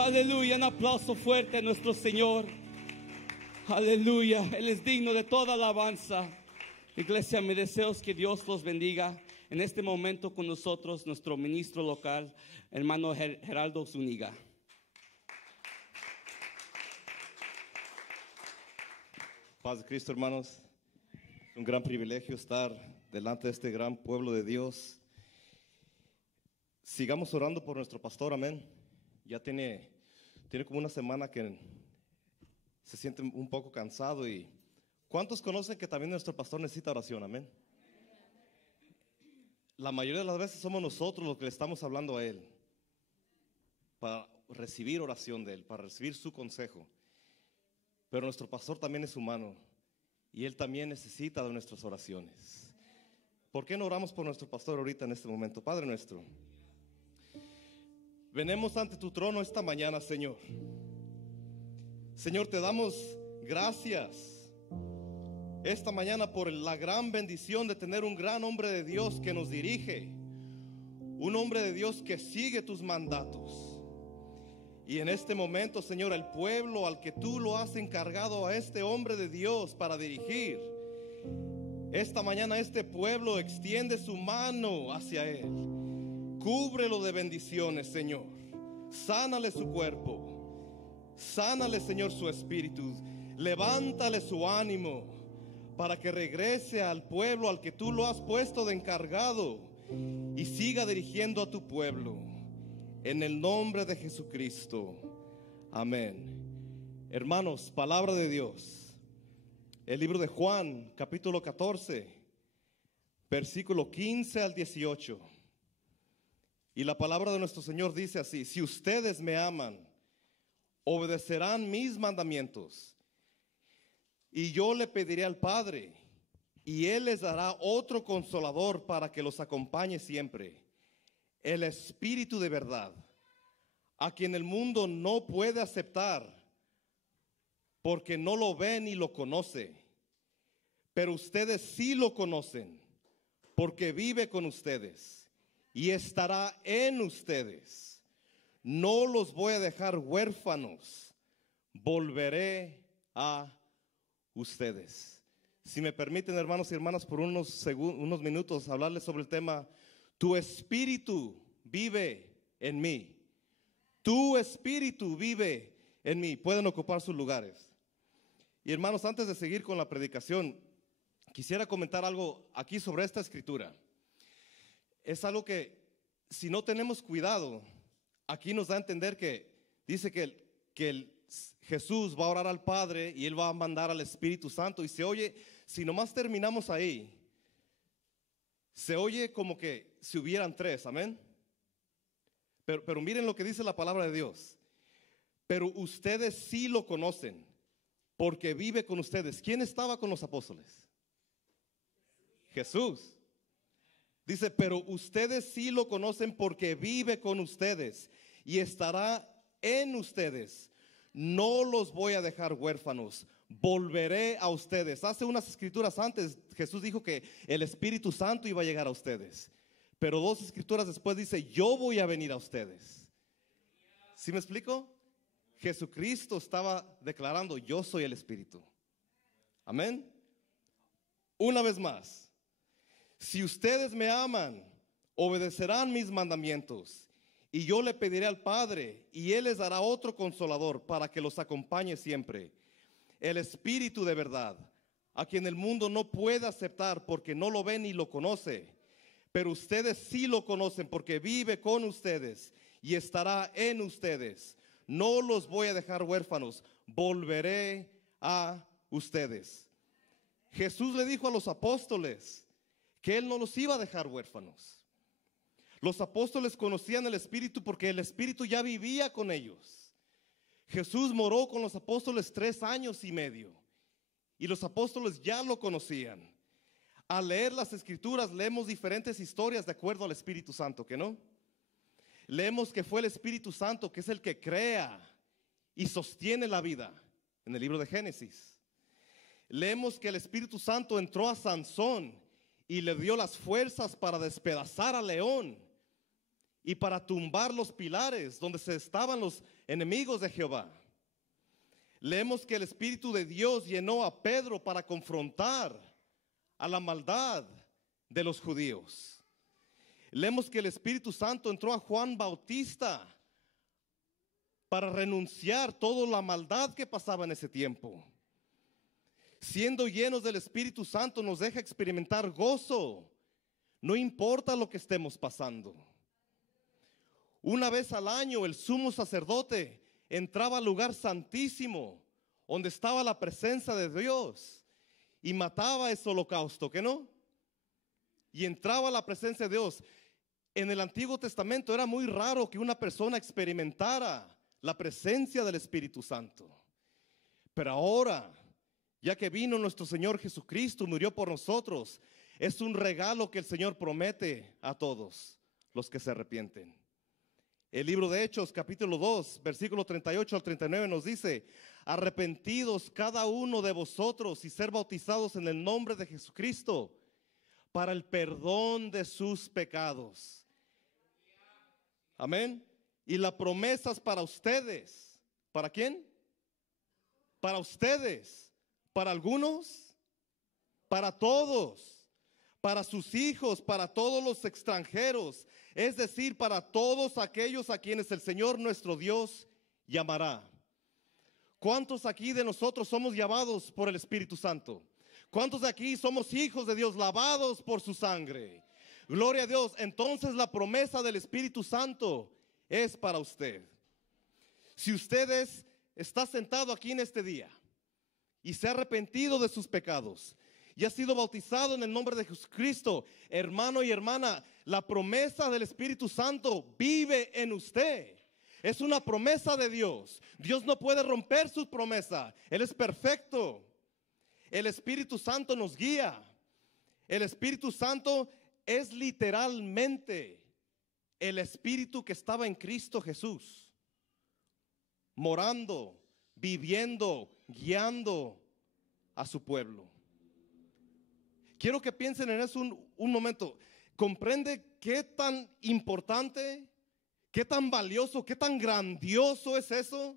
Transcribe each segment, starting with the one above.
Aleluya, un aplauso fuerte a nuestro Señor. Aleluya, Él es digno de toda alabanza. Iglesia, mi deseo es que Dios los bendiga. En este momento con nosotros, nuestro ministro local, hermano Geraldo Zúñiga. Paz de Cristo, hermanos. Es un gran privilegio estar delante de este gran pueblo de Dios. Sigamos orando por nuestro pastor, amén. Ya tiene como una semana que se siente un poco cansado. Y ¿cuántos conocen que también nuestro pastor necesita oración, amén? La mayoría de las veces somos nosotros los que le estamos hablando a él para recibir oración de él, para recibir su consejo. Pero nuestro pastor también es humano y él también necesita de nuestras oraciones. ¿Por qué no oramos por nuestro pastor ahorita en este momento? Padre nuestro, venimos ante tu trono esta mañana, Señor. Señor, te damos gracias esta mañana por la gran bendición de tener un gran hombre de Dios que nos dirige, un hombre de Dios que sigue tus mandatos. Y en este momento, Señor, el pueblo al que tú lo has encargado a este hombre de Dios para dirigir, esta mañana este pueblo extiende su mano hacia él. Cúbrelo de bendiciones, Señor. Sánale su cuerpo. Sánale, Señor, su espíritu. Levántale su ánimo para que regrese al pueblo al que tú lo has puesto de encargado y siga dirigiendo a tu pueblo. En el nombre de Jesucristo. Amén. Hermanos, palabra de Dios. El libro de Juan, capítulo 14, versículo 15 al 18. Y la palabra de nuestro Señor dice así: si ustedes me aman, obedecerán mis mandamientos. Y yo le pediré al Padre, y Él les dará otro consolador para que los acompañe siempre. El Espíritu de verdad, a quien el mundo no puede aceptar, porque no lo ve ni lo conoce. Pero ustedes sí lo conocen, porque vive con ustedes y estará en ustedes. No los voy a dejar huérfanos, volveré a ustedes. Si me permiten, hermanos y hermanas, por unos minutos hablarles sobre el tema: tu espíritu vive en mí. Tu espíritu vive en mí. Pueden ocupar sus lugares. Y hermanos, antes de seguir con la predicación, quisiera comentar algo aquí sobre esta escritura. Es algo que, si no tenemos cuidado, aquí nos da a entender que dice que Jesús va a orar al Padre y Él va a mandar al Espíritu Santo. Y se oye, si nomás terminamos ahí, se oye como que si hubieran tres, amén. Pero miren lo que dice la palabra de Dios. Pero ustedes sí lo conocen, porque vive con ustedes. ¿Quién estaba con los apóstoles? Jesús. Dice, pero ustedes sí lo conocen porque vive con ustedes y estará en ustedes. No los voy a dejar huérfanos, volveré a ustedes. Hace unas escrituras antes, Jesús dijo que el Espíritu Santo iba a llegar a ustedes. Pero dos escrituras después dice, yo voy a venir a ustedes. ¿Sí me explico? Jesucristo estaba declarando, yo soy el Espíritu. Amén. Una vez más, si ustedes me aman, obedecerán mis mandamientos. Y yo le pediré al Padre, y Él les dará otro consolador para que los acompañe siempre. El Espíritu de verdad, a quien el mundo no puede aceptar porque no lo ve ni lo conoce. Pero ustedes sí lo conocen porque vive con ustedes y estará en ustedes. No los voy a dejar huérfanos, volveré a ustedes. Jesús le dijo a los apóstoles que Él no los iba a dejar huérfanos. Los apóstoles conocían el Espíritu porque el Espíritu ya vivía con ellos. Jesús moró con los apóstoles 3 años y medio y los apóstoles ya lo conocían. Al leer las escrituras leemos diferentes historias de acuerdo al Espíritu Santo, ¿que no? Leemos que fue el Espíritu Santo que es el que crea y sostiene la vida en el libro de Génesis. Leemos que el Espíritu Santo entró a Sansón y le dio las fuerzas para despedazar al león. y para tumbar los pilares donde se estaban los enemigos de Jehová. Leemos que el Espíritu de Dios llenó a Pedro para confrontar a la maldad de los judíos. Leemos que el Espíritu Santo entró a Juan Bautista para renunciar toda la maldad que pasaba en ese tiempo. Siendo llenos del Espíritu Santo nos deja experimentar gozo, no importa lo que estemos pasando. Una vez al año el sumo sacerdote entraba al lugar santísimo, donde estaba la presencia de Dios, y mataba ese holocausto, ¿qué no? Y entraba a la presencia de Dios. En el Antiguo Testamento era muy raro que una persona experimentara la presencia del Espíritu Santo. Pero ahora, ya que vino nuestro Señor Jesucristo, murió por nosotros, es un regalo que el Señor promete a todos los que se arrepienten. El libro de Hechos, capítulo 2, versículo 38 al 39 nos dice: arrepentidos cada uno de vosotros y ser bautizados en el nombre de Jesucristo para el perdón de sus pecados. Amén. Y la promesa es para ustedes. ¿Para quién? Para ustedes. Para algunos. Para todos. Para sus hijos, para todos los extranjeros. Es decir, para todos aquellos a quienes el Señor nuestro Dios llamará. ¿Cuántos aquí de nosotros somos llamados por el Espíritu Santo? ¿Cuántos de aquí somos hijos de Dios, lavados por su sangre? Gloria a Dios. Entonces la promesa del Espíritu Santo es para usted. Si usted está sentado aquí en este día y se ha arrepentido de sus pecados y ha sido bautizado en el nombre de Jesucristo, hermano y hermana, la promesa del Espíritu Santo vive en usted. Es una promesa de Dios. Dios no puede romper su promesa. Él es perfecto. El Espíritu Santo nos guía. El Espíritu Santo es literalmente el Espíritu que estaba en Cristo Jesús, morando, viviendo, guiando a su pueblo. Quiero que piensen en eso un momento. ¿Comprende qué tan importante, qué tan valioso, qué tan grandioso es eso?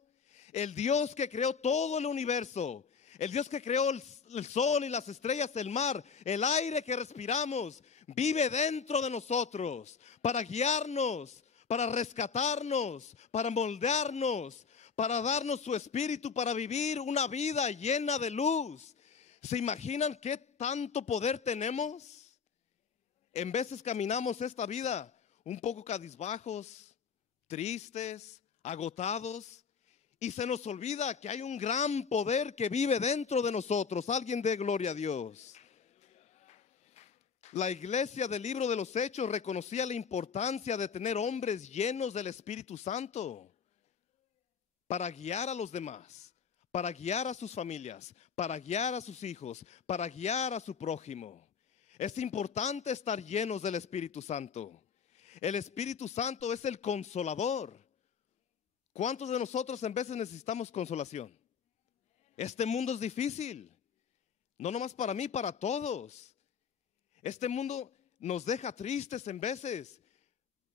El Dios que creó todo el universo, el Dios que creó el sol y las estrellas, el mar, el aire que respiramos, vive dentro de nosotros para guiarnos, para rescatarnos, para moldearnos, para darnos su espíritu, para vivir una vida llena de luz. ¿Se imaginan qué tanto poder tenemos? En veces caminamos esta vida un poco cabizbajos, tristes, agotados, y se nos olvida que hay un gran poder que vive dentro de nosotros. Alguien dé gloria a Dios. La iglesia del libro de los Hechos reconocía la importancia de tener hombres llenos del Espíritu Santo para guiar a los demás, para guiar a sus familias, para guiar a sus hijos, para guiar a su prójimo. Es importante estar llenos del Espíritu Santo. El Espíritu Santo es el consolador. ¿Cuántos de nosotros en veces necesitamos consolación? Este mundo es difícil. No nomás para mí, para todos. Este mundo nos deja tristes en veces.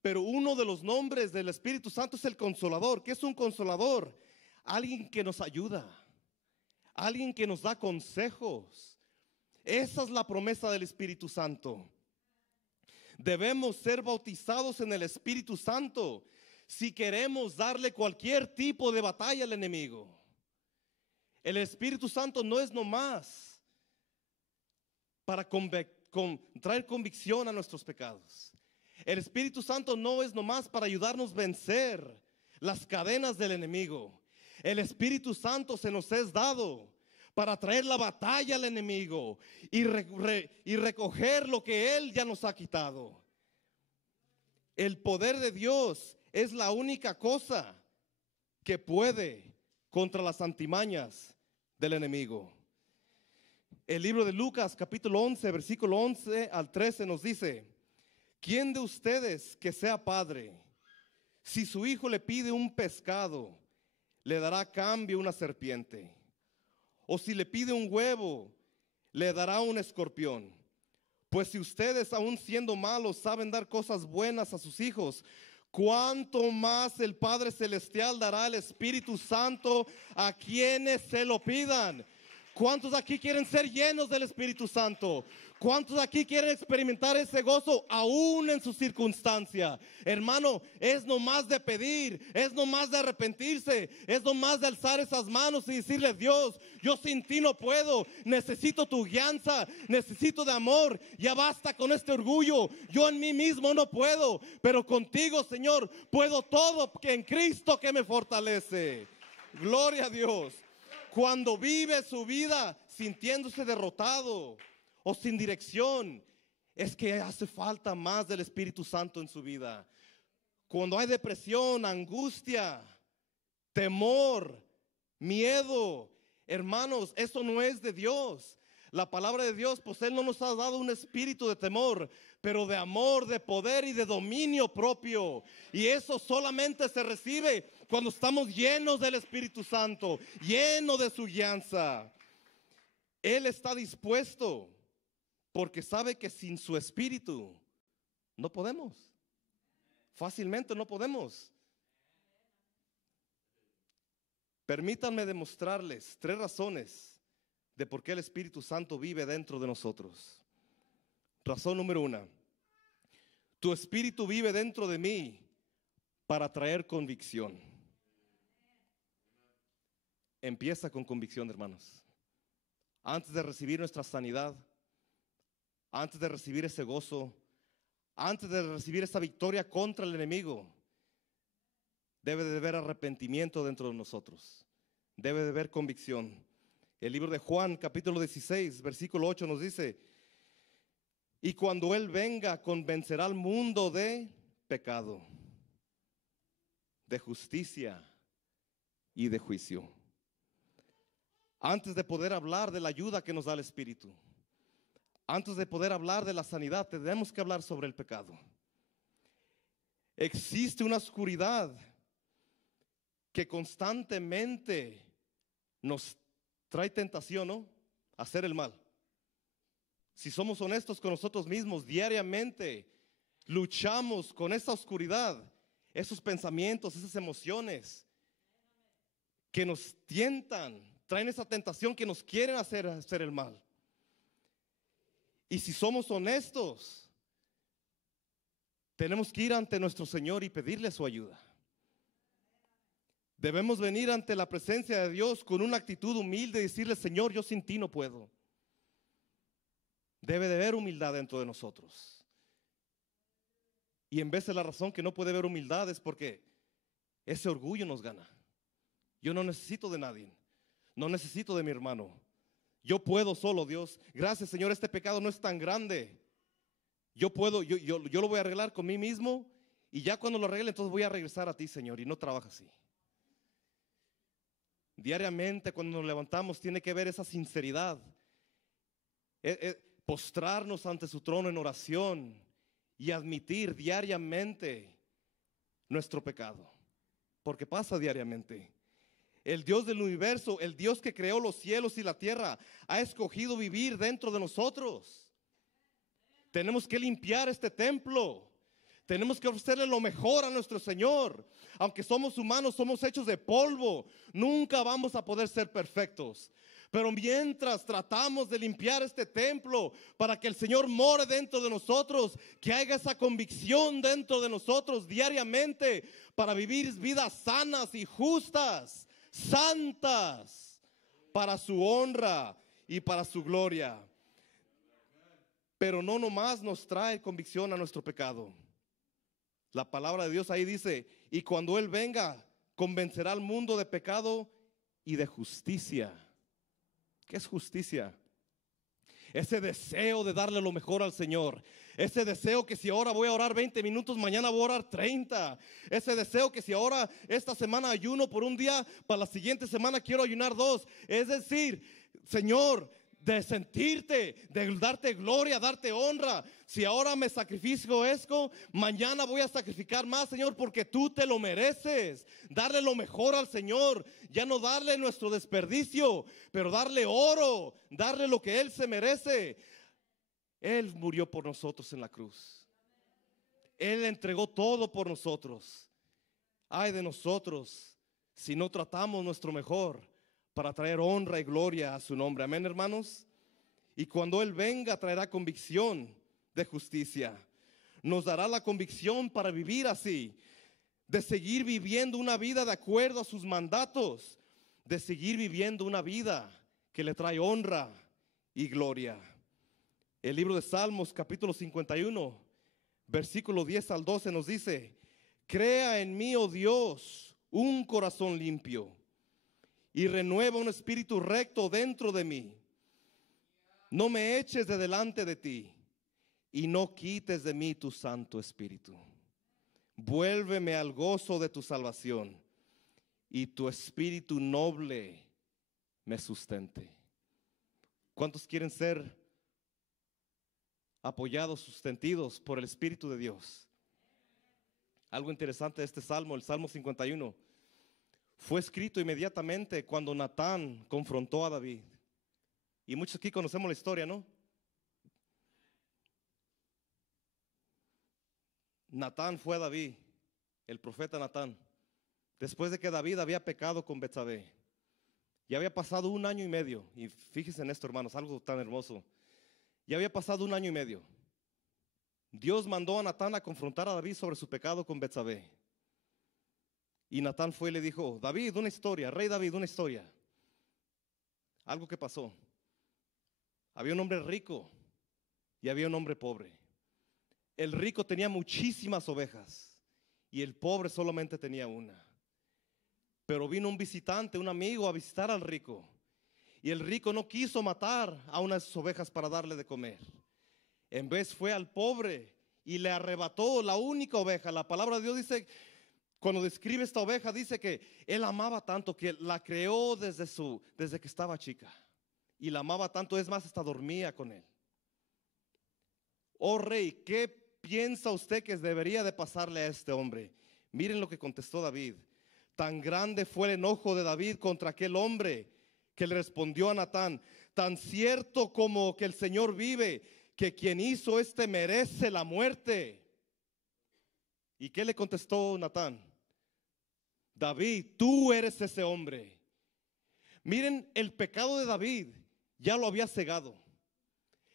Pero uno de los nombres del Espíritu Santo es el consolador. ¿Qué es un consolador? Alguien que nos ayuda. Alguien que nos da consejos. Esa es la promesa del Espíritu Santo. Debemos ser bautizados en el Espíritu Santo si queremos darle cualquier tipo de batalla al enemigo. El Espíritu Santo no es nomás para traer convicción a nuestros pecados. El Espíritu Santo no es nomás para ayudarnos a vencer las cadenas del enemigo. El Espíritu Santo se nos es dado para traer la batalla al enemigo y recoger lo que Él ya nos ha quitado. El poder de Dios es la única cosa que puede contra las antimañas del enemigo. El libro de Lucas, capítulo 11, versículo 11 al 13 nos dice: ¿quién de ustedes que sea padre, si su hijo le pide un pescado, le dará a cambio una serpiente? O si le pide un huevo, le dará un escorpión. Pues si ustedes, aun siendo malos, saben dar cosas buenas a sus hijos, cuánto más el Padre Celestial dará el Espíritu Santo a quienes se lo pidan. ¿Cuántos aquí quieren ser llenos del Espíritu Santo? ¿Cuántos aquí quieren experimentar ese gozo aún en su circunstancia? Hermano, es nomás de pedir, es nomás de arrepentirse, es nomás de alzar esas manos y decirle: Dios, yo sin ti no puedo, necesito tu guianza, necesito de amor, ya basta con este orgullo, yo en mí mismo no puedo, pero contigo, Señor, puedo todo que en Cristo que me fortalece. Gloria a Dios. Cuando vive su vida sintiéndose derrotado o sin dirección, es que hace falta más del Espíritu Santo en su vida. Cuando hay depresión, angustia, temor, miedo, hermanos, eso no es de Dios. La palabra de Dios, pues Él no nos ha dado un espíritu de temor, pero de amor, de poder y de dominio propio. Y eso solamente se recibe cuando estamos llenos del Espíritu Santo, llenos de su guianza. Él está dispuesto, porque sabe que sin su Espíritu no podemos. Fácilmente no podemos. Permítanme demostrarles 3 razones de por qué el Espíritu Santo vive dentro de nosotros. Razón número 1. Tu Espíritu vive dentro de mí para traer convicción. Empieza con convicción, hermanos. Antes de recibir nuestra sanidad, antes de recibir ese gozo, antes de recibir esa victoria contra el enemigo, debe de haber arrepentimiento dentro de nosotros. Debe de haber convicción. El libro de Juan, capítulo 16, versículo 8 nos dice: y cuando Él venga, convencerá al mundo de pecado, de justicia y de juicio. Antes de poder hablar de la ayuda que nos da el Espíritu, antes de poder hablar de la sanidad, tenemos que hablar sobre el pecado. Existe una oscuridad que constantemente nos trae tentación, ¿no? A hacer el mal. Si somos honestos con nosotros mismos, diariamente luchamos con esa oscuridad, esos pensamientos, esas emociones que nos tientan, traen esa tentación que nos quieren hacer el mal. Y si somos honestos, tenemos que ir ante nuestro Señor y pedirle su ayuda. Debemos venir ante la presencia de Dios con una actitud humilde y decirle: Señor, yo sin ti no puedo. Debe de haber humildad dentro de nosotros. Y en vez de la razón que no puede haber humildad es porque ese orgullo nos gana. Yo no necesito de nadie, no necesito de mi hermano. Yo puedo solo, Dios. Gracias, Señor, este pecado no es tan grande. Yo puedo, yo lo voy a arreglar con mí mismo, y ya cuando lo arregle, entonces voy a regresar a ti, Señor. Y no trabaja así. Diariamente cuando nos levantamos tiene que haber esa sinceridad. Postrarnos ante su trono en oración y admitir diariamente nuestro pecado, porque pasa diariamente. El Dios del universo, el Dios que creó los cielos y la tierra, ha escogido vivir dentro de nosotros. Tenemos que limpiar este templo. Tenemos que ofrecerle lo mejor a nuestro Señor. Aunque somos humanos, somos hechos de polvo, nunca vamos a poder ser perfectos. Pero mientras tratamos de limpiar este templo para que el Señor more dentro de nosotros, que haya esa convicción dentro de nosotros diariamente para vivir vidas sanas y justas, santas, para su honra y para su gloria. Pero no nomás nos trae convicción a nuestro pecado. La palabra de Dios ahí dice: y cuando Él venga, convencerá al mundo de pecado y de justicia. ¿Qué es justicia? Ese deseo de darle lo mejor al Señor. Ese deseo que si ahora voy a orar 20 minutos, mañana voy a orar 30. Ese deseo que si ahora esta semana ayuno por un día, para la siguiente semana quiero ayunar 2. Es decir, Señor, de sentirte, de darte gloria, darte honra. Si ahora me sacrifico esto, mañana voy a sacrificar más, Señor, porque tú te lo mereces. Darle lo mejor al Señor, ya no darle nuestro desperdicio, pero darle oro, darle lo que Él se merece. Él murió por nosotros en la cruz. Él entregó todo por nosotros. Ay de nosotros si no tratamos nuestro mejor para traer honra y gloria a su nombre. Amén, hermanos. Y cuando Él venga, traerá convicción de justicia. Nos dará la convicción para vivir así, de seguir viviendo una vida de acuerdo a sus mandatos, de seguir viviendo una vida que le trae honra y gloria. El libro de Salmos, capítulo 51, versículo 10 al 12 nos dice: crea en mí, oh Dios, un corazón limpio y renueva un espíritu recto dentro de mí. No me eches de delante de ti y no quites de mí tu Santo Espíritu. Vuélveme al gozo de tu salvación y tu espíritu noble me sustente. ¿Cuántos quieren ser apoyados, sustentados por el Espíritu de Dios? Algo interesante de este salmo, el Salmo 51, fue escrito inmediatamente cuando Natán confrontó a David. Y muchos aquí conocemos la historia, ¿no? Natán fue a David, el profeta Natán, después de que David había pecado con Betsabé. Ya había pasado 1 año y medio. Y fíjense en esto, hermanos, algo tan hermoso. Ya había pasado 1 año y medio. Dios mandó a Natán a confrontar a David sobre su pecado con Betsabé. Y Natán fue y le dijo: David, una historia, rey David, una historia. Algo que pasó. Había un hombre rico y había un hombre pobre. El rico tenía muchísimas ovejas y el pobre solamente tenía una. Pero vino un visitante, un amigo, a visitar al rico. Y el rico no quiso matar a una de sus ovejas para darle de comer. En vez fue al pobre y le arrebató la única oveja. La palabra de Dios dice, cuando describe esta oveja, dice que él amaba tanto que la creó desde que estaba chica. Y la amaba tanto, es más, hasta dormía con él. Oh rey, ¿qué piensa usted que debería de pasarle a este hombre? Miren lo que contestó David. Tan grande fue el enojo de David contra aquel hombre que le respondió a Natán: tan cierto como que el Señor vive, que quien hizo merece la muerte. ¿Y qué le contestó Natán? David, tú eres ese hombre. Miren, el pecado de David ya lo había cegado.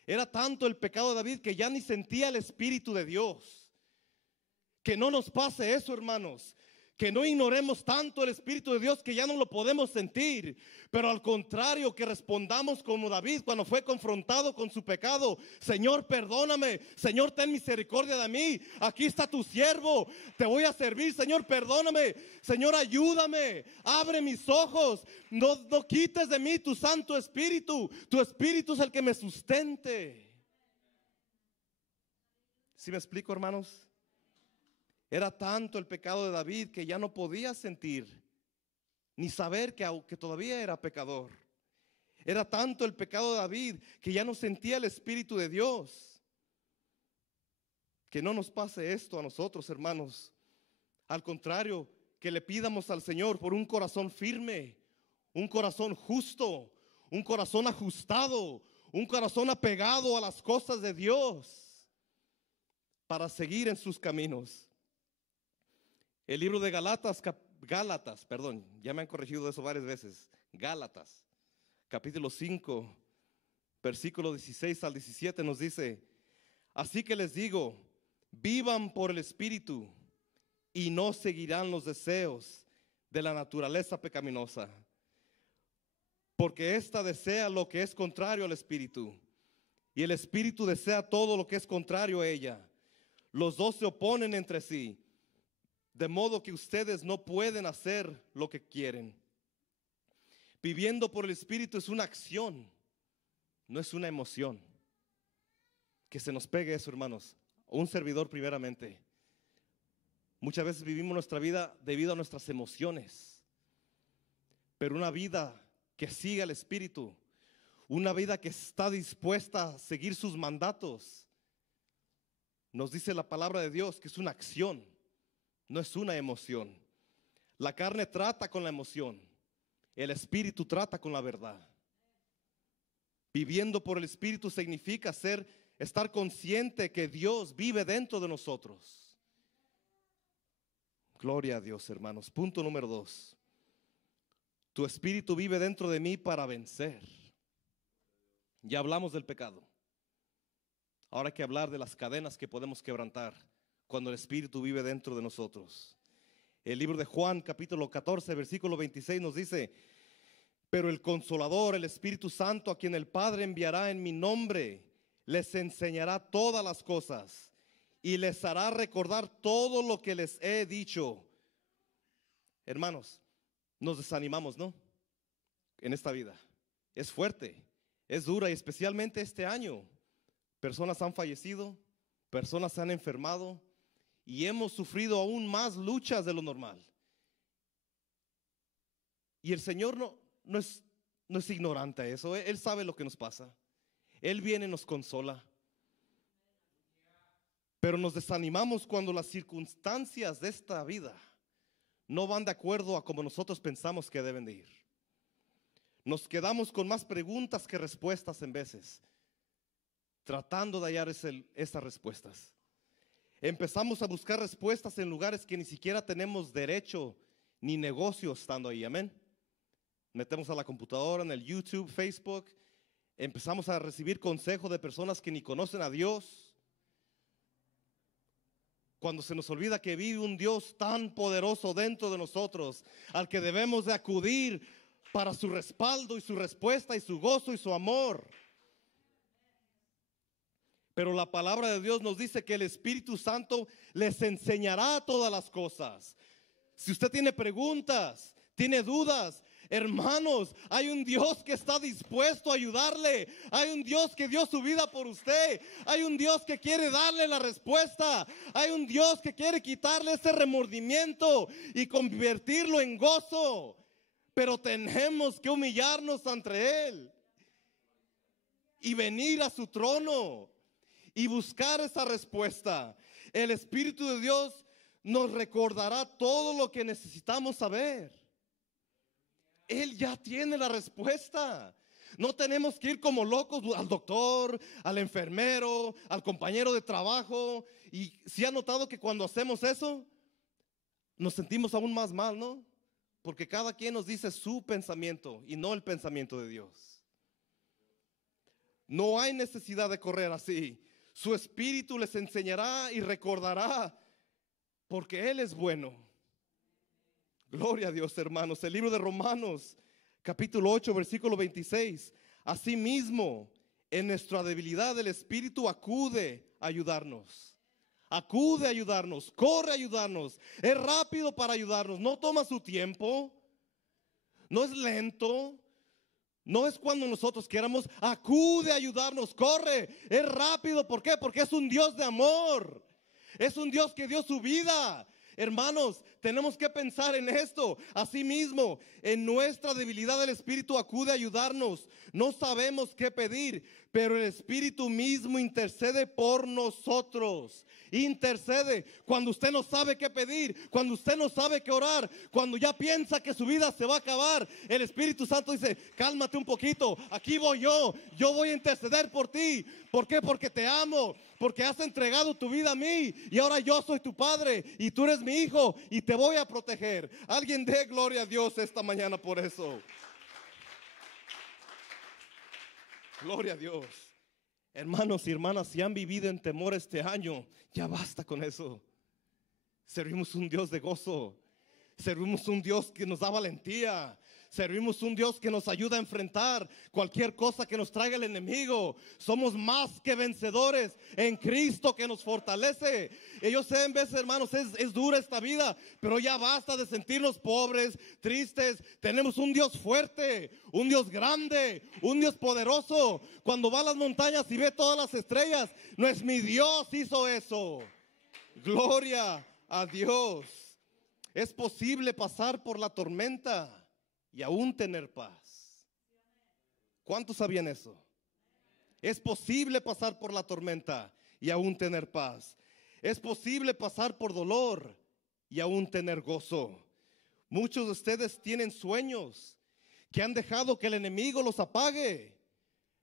Era tanto el pecado de David que ya ni sentía el Espíritu de Dios. Que no nos pase eso, hermanos. Que no ignoremos tanto el Espíritu de Dios que ya no lo podemos sentir. Pero al contrario, que respondamos como David cuando fue confrontado con su pecado: Señor, perdóname. Señor, ten misericordia de mí. Aquí está tu siervo. Te voy a servir. Señor, perdóname. Señor, ayúdame. Abre mis ojos. No quites de mí tu Santo Espíritu. Tu Espíritu es el que me sustente. ¿Sí me explico, hermanos? Era tanto el pecado de David que ya no podía sentir ni saber que todavía era pecador. Era tanto el pecado de David que ya no sentía el Espíritu de Dios. Que no nos pase esto a nosotros, hermanos. Al contrario, que le pidamos al Señor por un corazón firme, un corazón justo, un corazón ajustado, un corazón apegado a las cosas de Dios, para seguir en sus caminos. El libro de Gálatas, ya me han corregido de eso varias veces. Gálatas, capítulo 5, versículo 16 al 17 nos dice: así que les digo, vivan por el Espíritu y no seguirán los deseos de la naturaleza pecaminosa. Porque ésta desea lo que es contrario al Espíritu, y el Espíritu desea todo lo que es contrario a ella. Los dos se oponen entre sí, de modo que ustedes no pueden hacer lo que quieren. Viviendo por el Espíritu es una acción, no es una emoción. Que se nos pegue eso, hermanos. Un servidor primeramente. Muchas veces vivimos nuestra vida debido a nuestras emociones. Pero una vida que sigue al Espíritu, una vida que está dispuesta a seguir sus mandatos, nos dice la palabra de Dios que es una acción. No es una emoción. La carne trata con la emoción. El Espíritu trata con la verdad. Viviendo por el Espíritu significa estar consciente que Dios vive dentro de nosotros. Gloria a Dios, hermanos. Punto número 2. Tu espíritu vive dentro de mí para vencer. Ya hablamos del pecado. Ahora hay que hablar de las cadenas que podemos quebrantar cuando el espíritu vive dentro de nosotros. El libro de Juan, capítulo 14, versículo 26 nos dice: pero el Consolador, el Espíritu Santo, a quien el Padre enviará en mi nombre, les enseñará todas las cosas y les hará recordar todo lo que les he dicho. Hermanos, nos desanimamos, ¿no? En esta vida. Es fuerte, es dura, y especialmente este año. Personas han fallecido, personas se han enfermado y hemos sufrido aún más luchas de lo normal. Y el Señor no es ignorante a eso. Él sabe lo que nos pasa. Él viene y nos consola. Pero nos desanimamos cuando las circunstancias de esta vida no van de acuerdo a como nosotros pensamos que deben de ir. Nos quedamos con más preguntas que respuestas en veces, tratando de hallar esas respuestas. Empezamos a buscar respuestas en lugares que ni siquiera tenemos derecho ni negocio estando ahí, amén. Metemos a la computadora, en el YouTube, Facebook, empezamos a recibir consejo de personas que ni conocen a Dios. Cuando se nos olvida que vive un Dios tan poderoso dentro de nosotros, al que debemos de acudir para su respaldo y su respuesta y su gozo y su amor. Pero la palabra de Dios nos dice que el Espíritu Santo les enseñará todas las cosas. Si usted tiene preguntas, tiene dudas, hermanos, hay un Dios que está dispuesto a ayudarle. Hay un Dios que dio su vida por usted. Hay un Dios que quiere darle la respuesta. Hay un Dios que quiere quitarle ese remordimiento y convertirlo en gozo. Pero tenemos que humillarnos ante Él y venir a su trono y buscar esa respuesta. El Espíritu de Dios nos recordará todo lo que necesitamos saber. Él ya tiene la respuesta. No tenemos que ir como locos al doctor, al enfermero, al compañero de trabajo. Y si ha notado que cuando hacemos eso, nos sentimos aún más mal, ¿no? Porque cada quien nos dice su pensamiento y no el pensamiento de Dios. No hay necesidad de correr así. Su Espíritu les enseñará y recordará, porque Él es bueno. Gloria a Dios, hermanos. El libro de Romanos, capítulo 8, versículo 26. Asimismo, en nuestra debilidad el Espíritu acude a ayudarnos. Acude a ayudarnos, corre a ayudarnos. Es rápido para ayudarnos, no toma su tiempo, no es lento. No es cuando nosotros queramos, acude a ayudarnos, corre, es rápido. ¿Por qué? Porque es un Dios de amor. Es un Dios que dio su vida. Hermanos, tenemos que pensar en esto. Asimismo, en nuestra debilidad el Espíritu acude a ayudarnos. No sabemos qué pedir, pero el Espíritu mismo intercede por nosotros. Intercede cuando usted no sabe qué pedir, cuando usted no sabe qué orar, cuando ya piensa que su vida se va a acabar. El Espíritu Santo dice, cálmate un poquito, aquí voy yo voy a interceder por ti. ¿Por qué? Porque te amo, porque has entregado tu vida a mí y ahora yo soy tu padre y tú eres mi hijo y te voy a proteger. Alguien dé gloria a Dios esta mañana por eso. Gloria a Dios. Hermanos y hermanas, si han vivido en temor este año, ya basta con eso. Servimos un Dios de gozo. Servimos un Dios que nos da valentía. Servimos un Dios que nos ayuda a enfrentar cualquier cosa que nos traiga el enemigo. Somos más que vencedores en Cristo que nos fortalece. Y yo sé, en veces, hermanos, es dura esta vida, pero ya basta de sentirnos pobres, tristes. Tenemos un Dios fuerte, un Dios grande, un Dios poderoso. Cuando va a las montañas y ve todas las estrellas, no es mi Dios hizo eso. Gloria a Dios. Es posible pasar por la tormenta y aún tener paz. ¿Cuántos sabían eso? Es posible pasar por la tormenta y aún tener paz. Es posible pasar por dolor y aún tener gozo. Muchos de ustedes tienen sueños que han dejado que el enemigo los apague.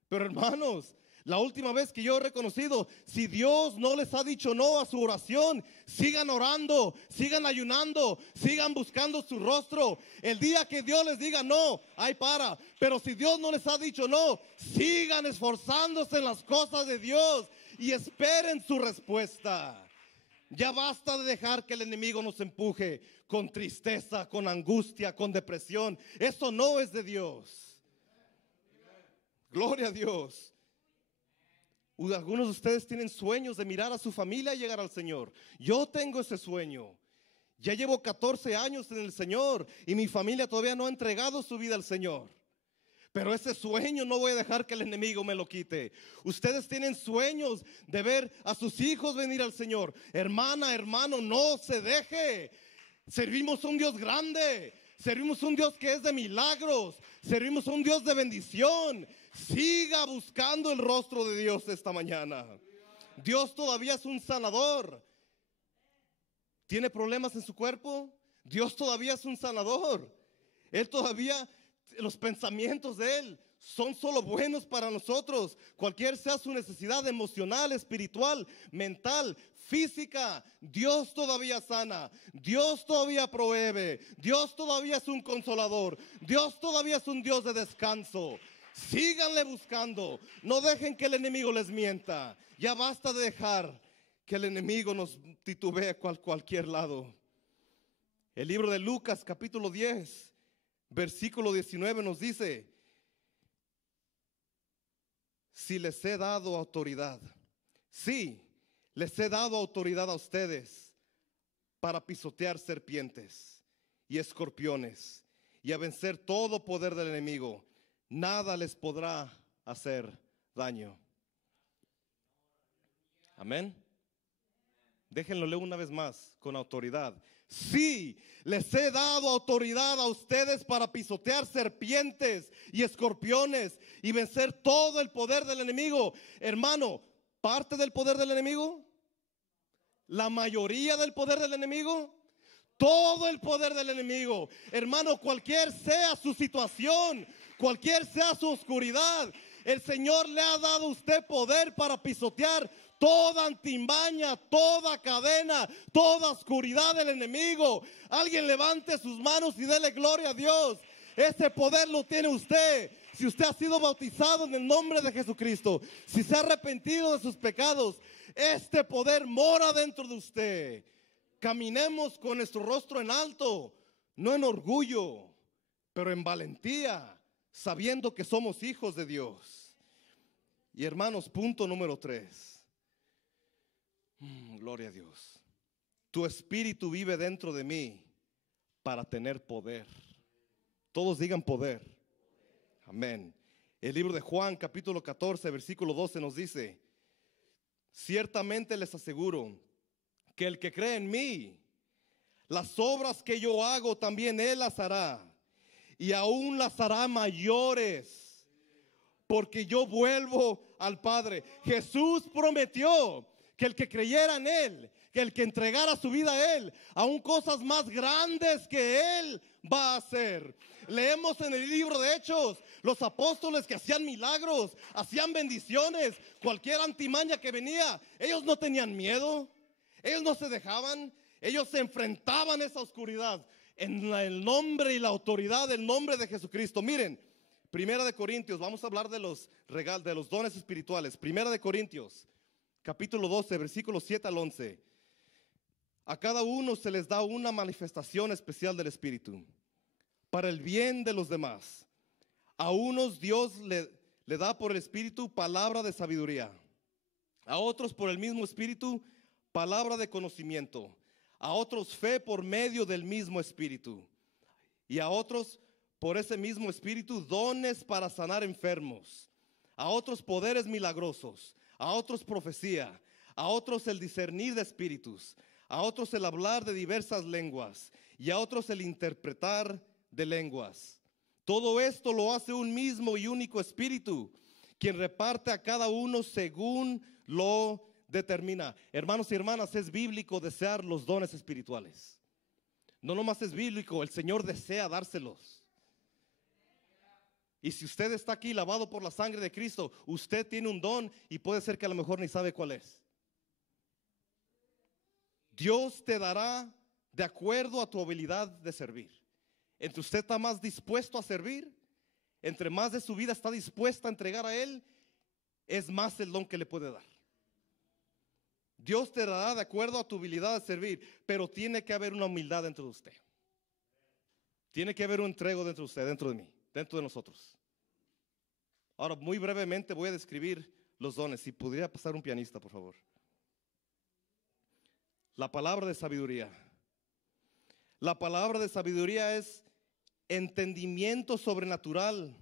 Pero hermanos, La última vez que yo he reconocido, si Dios no les ha dicho no a su oración, sigan orando, sigan ayunando, sigan buscando su rostro. El día que Dios les diga no, ahí para. Pero si Dios no les ha dicho no, sigan esforzándose en las cosas de Dios y esperen su respuesta. Ya basta de dejar que el enemigo nos empuje con tristeza, con angustia, con depresión. Eso no es de Dios. Gloria a Dios. Algunos de ustedes tienen sueños de mirar a su familia y llegar al Señor. Yo tengo ese sueño. Ya llevo 14 años en el Señor y mi familia todavía no ha entregado su vida al Señor. Pero ese sueño no voy a dejar que el enemigo me lo quite. Ustedes tienen sueños de ver a sus hijos venir al Señor. Hermana, hermano, no se deje. Servimos a un Dios grande. Servimos a un Dios que es de milagros. Servimos a un Dios de bendición. Siga buscando el rostro de Dios esta mañana. Dios todavía es un sanador. ¿Tiene problemas en su cuerpo? Dios todavía es un sanador. Él todavía, los pensamientos de Él son solo buenos para nosotros. Cualquier sea su necesidad emocional, espiritual, mental, física, Dios todavía sana. Dios todavía provee. Dios todavía es un consolador. Dios todavía es un Dios de descanso. Síganle buscando. No dejen que el enemigo les mienta. Ya basta de dejar que el enemigo nos titubee cualquier lado. El libro de Lucas capítulo 10 versículo 19 nos dice: si les he dado autoridad, sí, les he dado autoridad a ustedes para pisotear serpientes y escorpiones y a vencer todo poder del enemigo. Nada les podrá hacer daño. Amén. Déjenlo leer una vez más con autoridad. Sí, les he dado autoridad a ustedes para pisotear serpientes y escorpiones y vencer todo el poder del enemigo. Hermano, parte del poder del enemigo, la mayoría del poder del enemigo, todo el poder del enemigo. Hermano, cualquier sea su situación, cualquier sea su oscuridad, el Señor le ha dado a usted poder para pisotear toda antimaña, toda cadena, toda oscuridad del enemigo. Alguien levante sus manos y dele gloria a Dios. Ese poder lo tiene usted. Si usted ha sido bautizado en el nombre de Jesucristo, si se ha arrepentido de sus pecados, este poder mora dentro de usted. Caminemos con nuestro rostro en alto, no en orgullo, pero en valentía, sabiendo que somos hijos de Dios. Y hermanos, punto número 3. Gloria a Dios. Tu espíritu vive dentro de mí para tener poder. Todos digan poder. Amén. El libro de Juan capítulo 14 versículo 12 nos dice: ciertamente les aseguro que el que cree en mí, las obras que yo hago también él las hará, y aún las hará mayores, porque yo vuelvo al Padre. Jesús prometió que el que creyera en Él, que el que entregara su vida a Él, aún cosas más grandes que Él va a hacer. Leemos en el libro de Hechos, los apóstoles que hacían milagros, hacían bendiciones, cualquier antimaña que venía, ellos no tenían miedo, ellos no se dejaban, ellos se enfrentaban a esa oscuridad en el nombre y la autoridad del nombre de Jesucristo. Miren, Primera de Corintios, vamos a hablar de los dones espirituales. Primera de Corintios capítulo 12, versículos 7 al 11. A cada uno se les da una manifestación especial del Espíritu para el bien de los demás. A unos Dios le da por el Espíritu palabra de sabiduría, a otros por el mismo Espíritu palabra de conocimiento, a otros fe por medio del mismo Espíritu, y a otros por ese mismo Espíritu dones para sanar enfermos, a otros poderes milagrosos, a otros profecía, a otros el discernir de espíritus, a otros el hablar de diversas lenguas y a otros el interpretar de lenguas. Todo esto lo hace un mismo y único Espíritu, quien reparte a cada uno según lo determina. Hermanos y hermanas, es bíblico desear los dones espirituales. No nomás es bíblico, el Señor desea dárselos. Y si usted está aquí lavado por la sangre de Cristo, usted tiene un don y puede ser que a lo mejor ni sabe cuál es. Dios te dará de acuerdo a tu habilidad de servir. Entre usted está más dispuesto a servir, entre más de su vida está dispuesta a entregar a Él, es más el don que le puede dar. Dios te dará de acuerdo a tu habilidad de servir, pero tiene que haber una humildad dentro de usted. Tiene que haber un entrego dentro de usted, dentro de mí, dentro de nosotros. Ahora, muy brevemente voy a describir los dones. Si pudiera pasar un pianista, por favor. La palabra de sabiduría. La palabra de sabiduría es entendimiento sobrenatural,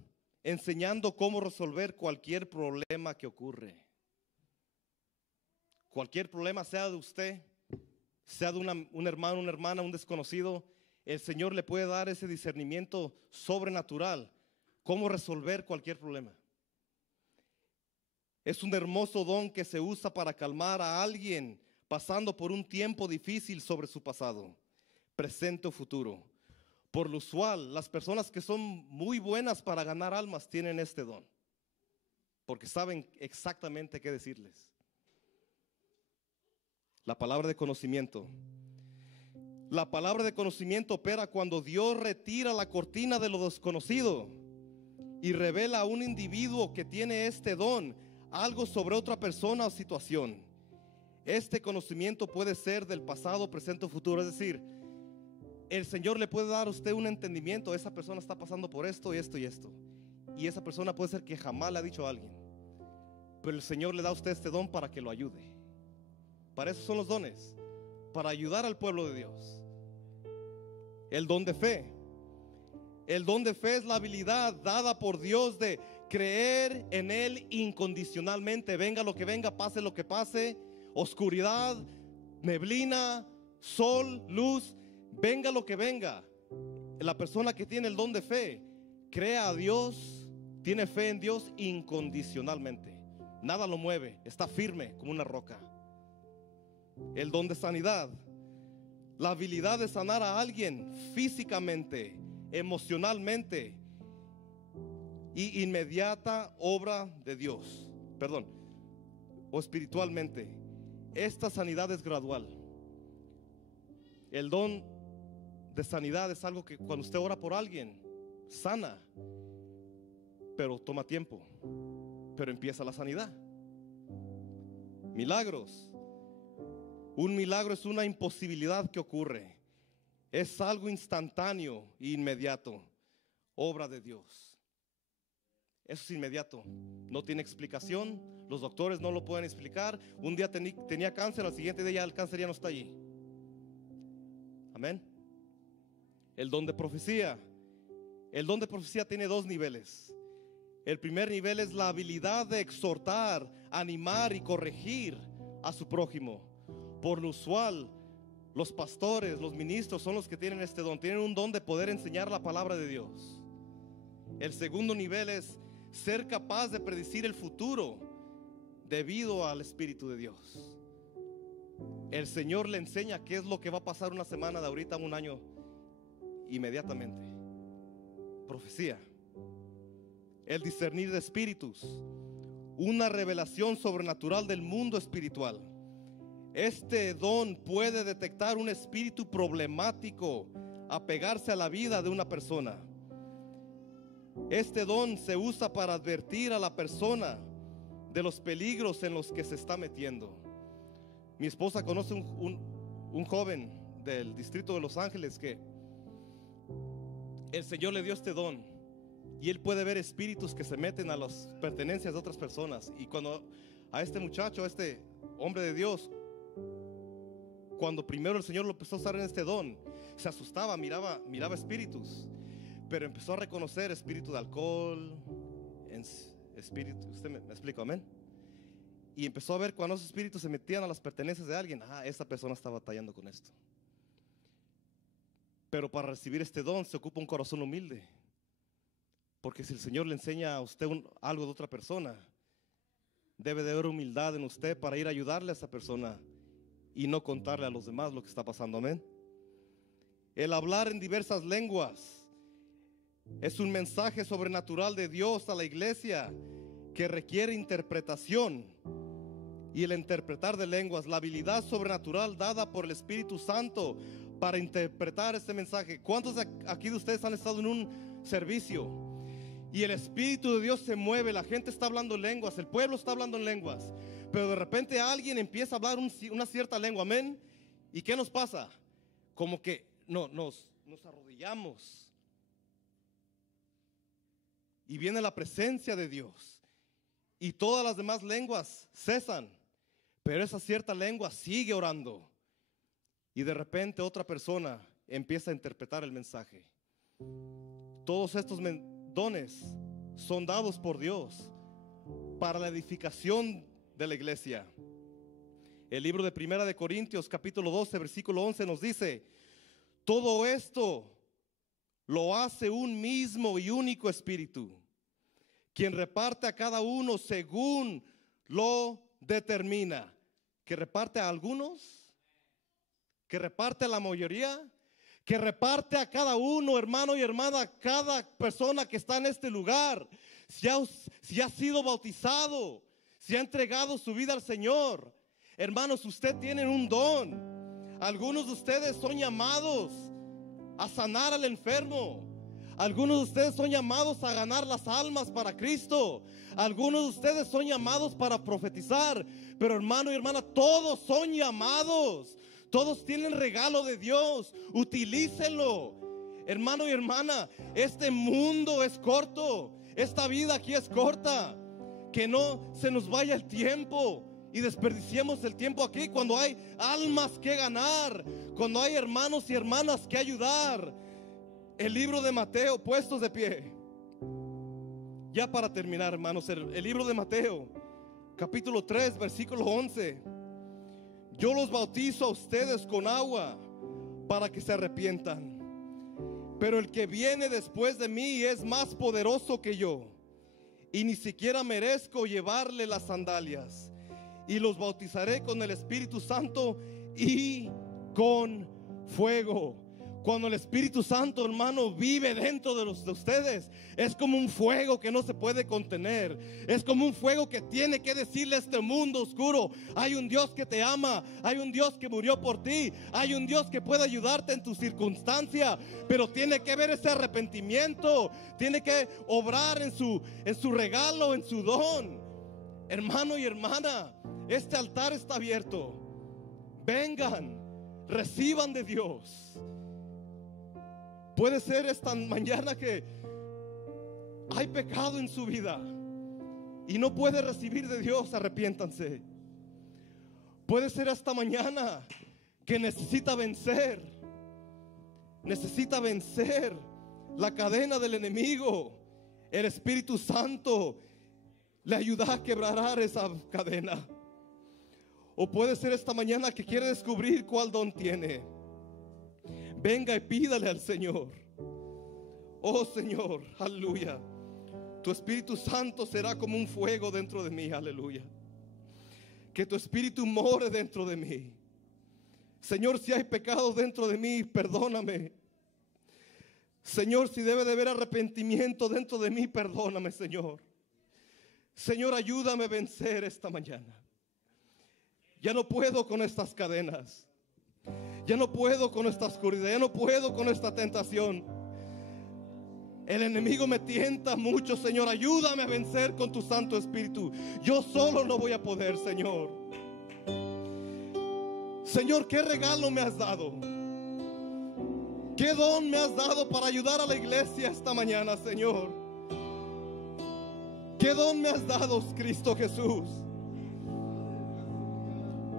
enseñando cómo resolver cualquier problema que ocurre. Cualquier problema, sea de usted, sea de un hermano, una hermana, un desconocido, el Señor le puede dar ese discernimiento sobrenatural, cómo resolver cualquier problema. Es un hermoso don que se usa para calmar a alguien pasando por un tiempo difícil sobre su pasado, presente o futuro. Por lo usual, las personas que son muy buenas para ganar almas tienen este don, porque saben exactamente qué decirles. La palabra de conocimiento. La palabra de conocimiento opera cuando Dios retira la cortina de lo desconocido y revela a un individuo que tiene este don algo sobre otra persona o situación. Este conocimiento puede ser del pasado, presente o futuro. Es decir, el Señor le puede dar a usted un entendimiento. Esa persona está pasando por esto y esto y esto. Y esa persona puede ser que jamás le ha dicho a alguien, pero el Señor le da a usted este don para que lo ayude. Para eso son los dones, para ayudar al pueblo de Dios. El don de fe. El don de fe es la habilidad dada por Dios de creer en Él incondicionalmente. Venga lo que venga, pase lo que pase, oscuridad, neblina, sol, luz, venga lo que venga. La persona que tiene el don de fe cree a Dios, tiene fe en Dios incondicionalmente. Nada lo mueve, está firme como una roca. El don de sanidad. La habilidad de sanar a alguien físicamente, emocionalmente y inmediata obra de Dios. O espiritualmente. Esta sanidad es gradual. El don de sanidad es algo que cuando usted ora por alguien, sana, pero toma tiempo, pero empieza la sanidad. Milagros. Un milagro es una imposibilidad que ocurre. Es algo instantáneo e inmediato. Obra de Dios. Eso es inmediato. No tiene explicación. Los doctores no lo pueden explicar. Un día tenía cáncer, al siguiente día el cáncer ya no está allí. Amén. El don de profecía. El don de profecía tiene dos niveles. El primer nivel es la habilidad de exhortar, animar y corregir a su prójimo. Por lo usual, los pastores, los ministros son los que tienen este don. Tienen un don de poder enseñar la palabra de Dios. El segundo nivel es ser capaz de predecir el futuro debido al Espíritu de Dios. El Señor le enseña qué es lo que va a pasar una semana, de ahorita a un año, inmediatamente. Profecía. El discernir de espíritus. Una revelación sobrenatural del mundo espiritual. Este don puede detectar un espíritu problemático, apegarse a la vida de una persona. Este don se usa para advertir a la persona de los peligros en los que se está metiendo. Mi esposa conoce un joven del distrito de Los Ángeles que el Señor le dio este don y él puede ver espíritus que se meten a las pertenencias de otras personas. Y cuando a este muchacho, a este hombre de Dios, cuando primero el Señor lo empezó a usar en este don, se asustaba, miraba espíritus, pero empezó a reconocer espíritu de alcohol, espíritu, usted me explica, amén. Y empezó a ver cuando esos espíritus se metían a las pertenencias de alguien, esa persona está batallando con esto. Pero para recibir este don se ocupa un corazón humilde, porque si el Señor le enseña a usted algo de otra persona, debe de haber humildad en usted para ir a ayudarle a esa persona y no contarle a los demás lo que está pasando, amén. El hablar en diversas lenguas. Es un mensaje sobrenatural de Dios a la iglesia que requiere interpretación. Y el interpretar de lenguas, la habilidad sobrenatural dada por el Espíritu Santo para interpretar este mensaje. ¿Cuántos aquí de ustedes han estado en un servicio y el Espíritu de Dios se mueve? La gente está hablando en lenguas, el pueblo está hablando en lenguas, pero de repente alguien empieza a hablar una cierta lengua, amén. ¿Y qué nos pasa? Como que nos arrodillamos y viene la presencia de Dios y todas las demás lenguas cesan, pero esa cierta lengua sigue orando y de repente otra persona empieza a interpretar el mensaje. Todos estos dones son dados por Dios para la edificación de la iglesia. El libro de Primera de Corintios capítulo 12 versículo 11 nos dice: todo esto lo hace un mismo y único Espíritu, quien reparte a cada uno según lo determina. ¿Que reparte a algunos? ¿Que reparte a la mayoría? ¿Que reparte a cada uno, hermano y hermana, a cada persona que está en este lugar? Si ha sido bautizado, si ha entregado su vida al Señor. Hermanos, usted tiene un don. Algunos de ustedes son llamados a sanar al enfermo. Algunos de ustedes son llamados a ganar las almas para Cristo. Algunos de ustedes son llamados para profetizar. Pero hermano y hermana, todos son llamados. Todos tienen regalo de Dios. Utilícenlo. Hermano y hermana, este mundo es corto. Esta vida aquí es corta. Que no se nos vaya el tiempo y desperdiciemos el tiempo aquí cuando hay almas que ganar, cuando hay hermanos y hermanas que ayudar. El libro de Mateo, puestos de pie. Ya para terminar, hermanos, el libro de Mateo, capítulo 3, versículo 11. Yo los bautizo a ustedes con agua para que se arrepientan. Pero el que viene después de mí es más poderoso que yo, y ni siquiera merezco llevarle las sandalias. Y los bautizaré con el Espíritu Santo y con fuego. Cuando el Espíritu Santo, hermano, vive dentro de ustedes, es como un fuego que no se puede contener. Es como un fuego que tiene que decirle a este mundo oscuro: hay un Dios que te ama, hay un Dios que murió por ti, hay un Dios que puede ayudarte en tu circunstancia. Pero tiene que ver ese arrepentimiento, tiene que obrar en su regalo, en su don. Hermano y hermana, este altar está abierto. Vengan, reciban de Dios. Puede ser esta mañana que hay pecado en su vida y no puede recibir de Dios. Arrepiéntanse. Puede ser esta mañana que necesita vencer la cadena del enemigo. El Espíritu Santo le ayuda a quebrar esa cadena. O puede ser esta mañana que quiere descubrir cuál don tiene. Venga y pídale al Señor. Oh Señor, aleluya. Tu Espíritu Santo será como un fuego dentro de mí, aleluya. Que tu Espíritu more dentro de mí. Señor, si hay pecado dentro de mí, perdóname. Señor, si debe de haber arrepentimiento dentro de mí, perdóname, Señor. Señor, ayúdame a vencer esta mañana. Ya no puedo con estas cadenas. Ya no puedo con esta oscuridad. Ya no puedo con esta tentación. El enemigo me tienta mucho, Señor. Ayúdame a vencer con tu Santo Espíritu. Yo solo no voy a poder, Señor. Señor, ¿qué regalo me has dado? ¿Qué don me has dado para ayudar a la iglesia esta mañana, Señor? ¿Qué don me has dado, Cristo Jesús?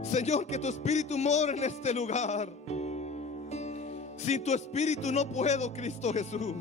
Señor, que tu Espíritu more en este lugar. Sin tu Espíritu no puedo, Cristo Jesús.